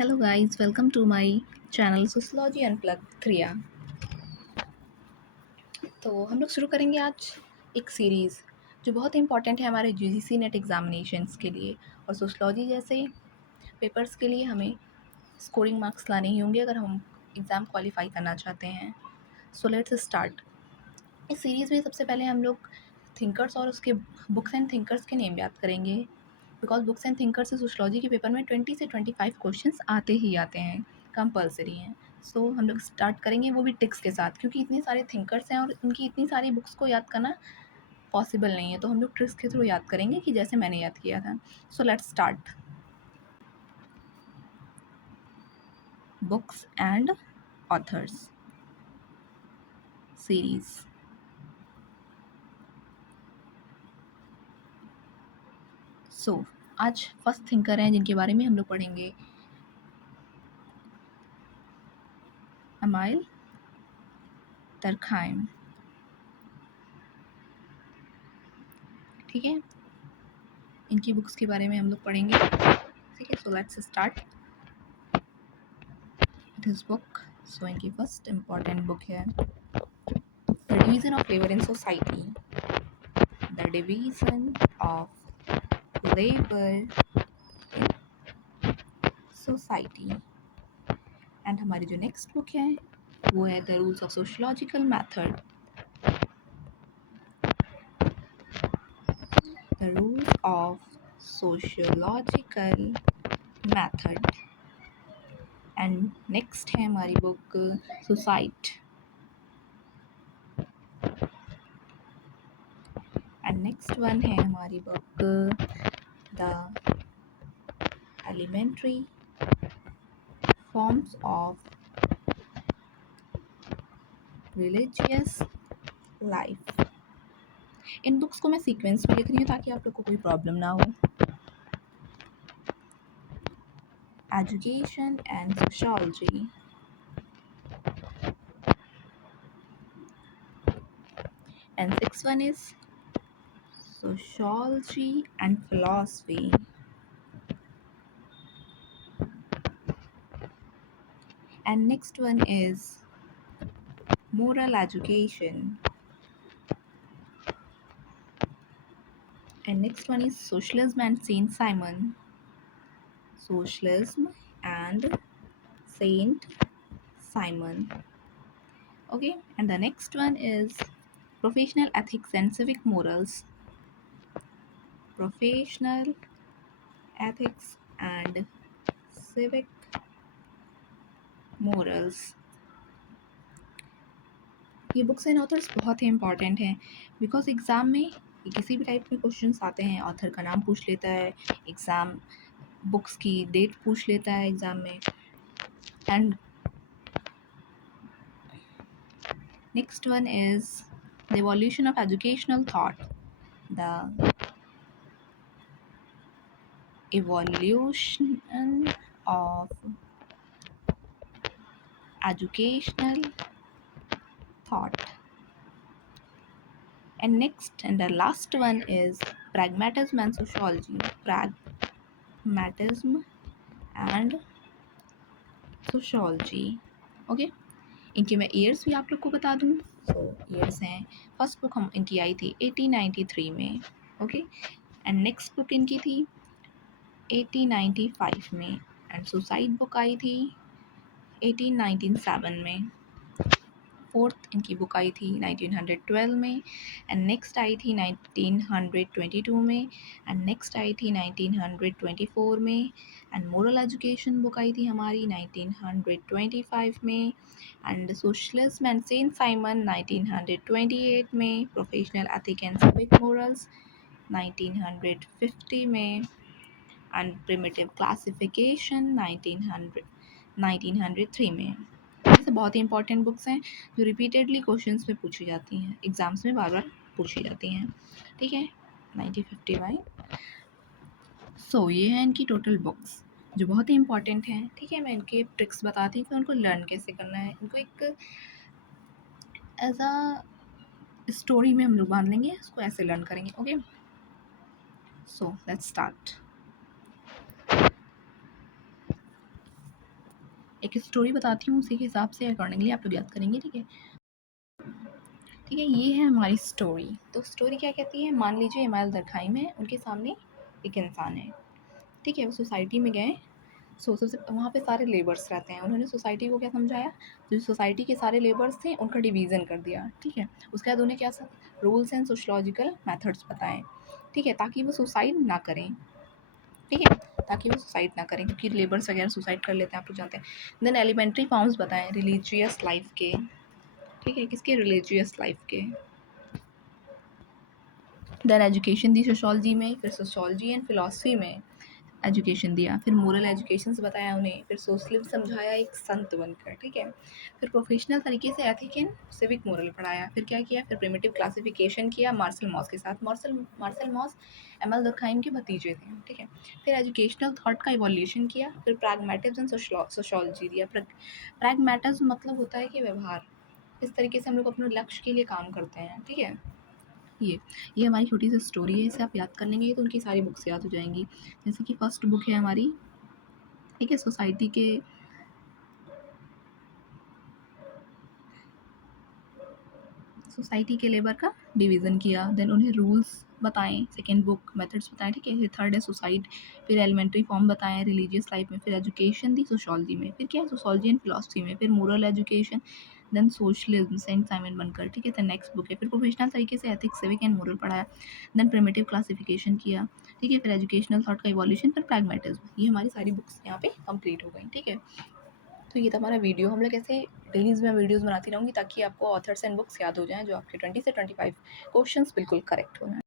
Hello guys, welcome to my channel sociology unplugged क्रिया। तो हम लोग शुरू करेंगे आज एक सीरीज़ जो बहुत इंपॉर्टेंट है हमारे यूजीसी नेट एग्जामिनेशंस के लिए और सोशियोलॉजी जैसे पेपर्स के लिए हमें स्कोरिंग मार्क्स लाने ही होंगे अगर हम एग्ज़ाम क्वालिफाई करना चाहते हैं। सो लेट्स स्टार्ट। इस सीरीज़ में सबसे पहले हम लोग थिंकर्स और उसके बुक्स एंड थिंकर्स के नेम याद करेंगे, बिकॉज बुक्स एंड थिंकर्स से सोशियोलॉजी के पेपर में 20 से 25 क्वेश्चंस आते ही आते हैं, कंपलसरी हैं। सो हम लोग स्टार्ट करेंगे वो भी टिक्स के साथ, क्योंकि इतने सारे थिंकर्स हैं और उनकी इतनी सारी बुक्स को याद करना पॉसिबल नहीं है, तो हम लोग ट्रिक्स के थ्रू याद करेंगे कि जैसे मैंने याद किया था। So let's start. Books and authors series. So आज फर्स्ट थिंकर हैं जिनके बारे में हम लोग पढ़ेंगे, अमाइल तरखाइम। ठीक है, इनकी बुक्स के बारे में हम लोग पढ़ेंगे। ठीक है, so let's start this book. So इनकी फर्स्ट इम्पॉर्टेंट बुक है the division of labour in society. The division of labour in society. And हमारी जो नेक्स्ट बुक है वो है the rules of sociological method. The rules of sociological method. And next है हमारी book suicide. And next one है हमारी book the elementary forms of religious life. इन बुक्स को मैं सीक्वेंस में लिख रही हूँ ताकि आप लोग को कोई प्रॉब्लम ना हो। Education and sociology. And sixth one is sociology and philosophy. And next one is moral education. And next one is socialism and Saint Simon. Socialism and Saint Simon. Okay, and the next one is professional ethics and civic morals. Professional ethics and civic morals. ये books and authors बहुत ही important हैं, because exam में किसी भी type के questions आते हैं, author का नाम पूछ लेता है एग्ज़ाम, बुक्स की डेट पूछ लेता है एग्ज़ाम में। And next one is the evolution of educational thought. The evolution of educational thought. And next and the last one is pragmatism and sociology. Pragmatism and sociology. Okay, इनके मैं years भी आप लोग को बता दूँ। सो ईयर्स हैं, फर्स्ट बुक हम इनकी आई थी 1893 में। ओके, एंड नेक्स्ट बुक इनकी थी 1895 में। एंड सुसाइड बुक आई थी 1897 में। फोर्थ इनकी बुक आई थी 1912 में। एंड नेक्स्ट आई थी 1922 में। एंड नेक्स्ट आई थी 1924 में। एंड मोरल एजुकेशन बुक आई थी हमारी 1925 में। And socialism and Saint Simon 1928 में। Professional ethic and civic morals 1950 में। एंड प्रिमिटिव क्लासिफिकेशन 1903 में। से बहुत ही इंपॉर्टेंट बुक्स हैं जो रिपीटेडली क्वेश्चंस में पूछी जाती हैं, एग्जाम्स में बार बार पूछी जाती हैं। ठीक है, 1951। सो ये है इनकी टोटल बुक्स जो बहुत ही इंपॉर्टेंट हैं। ठीक है, मैं इनके ट्रिक्स बताती हूँ कि उनको लर्न कैसे करना है। इनको एक एज अ स्टोरी में हम लोग बांध लेंगे, इसको ऐसे लर्न करेंगे। Okay, so let's start. एक स्टोरी बताती हूँ, उसी के हिसाब से अकॉर्डिंगली आप लोग याद करेंगे, ठीक है? ठीक है, ये है हमारी स्टोरी। तो स्टोरी क्या कहती है, मान लीजिए इमाल दरखाई में उनके सामने एक इंसान है, ठीक है? वो सोसाइटी में गए, सबसे वहाँ पे सारे लेबर्स रहते हैं। उन्होंने सोसाइटी को क्या समझाया, जो सोसाइटी के सारे लेबर्स थे उनका डिवीज़न कर दिया, ठीक है? उसके बाद उन्हें क्या रूल्स एंड सोशलॉजिकल मेथड्स बताएं, ठीक है? ताकि वो सुसाइड ना करें, ठीक है? ताकि वो सुसाइड ना करें, क्योंकि लेबर्स वगैरह सुसाइड कर लेते हैं, आप लोग जानते हैं। देन एलिमेंट्री फॉर्म्स बताएं रिलीजियस लाइफ के, ठीक है? किसके, रिलीजियस लाइफ के। देन एजुकेशन दी सोशोलॉजी में, फिर सोशोलॉजी एंड फिलॉसफी में एजुकेशन दिया, फिर मोरल एजुकेशन बताया उन्हें, फिर सोशलिज्म समझाया एक संत बनकर, ठीक है? फिर प्रोफेशनल तरीके से एथिक एंड सिविक मोरल पढ़ाया, फिर क्या किया, फिर प्रिमिटिव क्लासिफिकेशन किया मार्शल मॉस के साथ। मार्शल मॉस एमएल दुर्कheim के भतीजे थे, ठीक है? फिर एजुकेशनल थॉट का इवोल्यूशन किया, फिर प्रैग्मेटिज्म एंड सोशोलॉजी दिया। प्रैग्मेटिज्म मतलब होता है कि व्यवहार, इस तरीके से हम लोग अपने लक्ष्य के लिए काम करते हैं, ठीक है? ये ये हमारी छोटी सी स्टोरी है, इसे आप याद कर लेंगे तो उनकी सारी बुक्स याद हो जाएंगी। जैसे कि फर्स्ट बुक है हमारी, ठीक है, सोसाइटी के लेबर का डिवीज़न किया, देन उन्हें रूल्स बताएं, सेकेंड बुक मेथड्स बताएं, ठीक है? फिर थर्ड है सोसाइट, फिर एलिमेंट्री फॉर्म बताएं रिलीजियस लाइफ में, फिर एजुकेशन दी सोशोलॉजी में, फिर क्या है सोशोलॉजी एंड फिलॉसफी में, फिर moral education, then socialism Saint Simon बनकर, ठीक है? तो नेक्स्ट बुक है, फिर प्रोफेशनल तरीके से एथिक्स सिविक एंड मोरल पढ़ाया, देन प्रिमिटिव क्लासिफिकेशन किया, ठीक है? फिर एजुकेशनल थॉट का इवोल्यूशन, फिर प्रैग्मेटिज्म। ये हमारी सारी बुक्स यहाँ पे कंप्लीट हो गई, ठीक है? तो ये था हमारा वीडियो। हम लोग ऐसे डेलीज़ में वीडियोज़ बनाती रहूँगी ताकि आपको ऑथर्स एंड बुक्स याद हो जाएँ, जो आपके 20 से 25 क्वेश्चंस बिल्कुल करेक्ट हो जाएँ।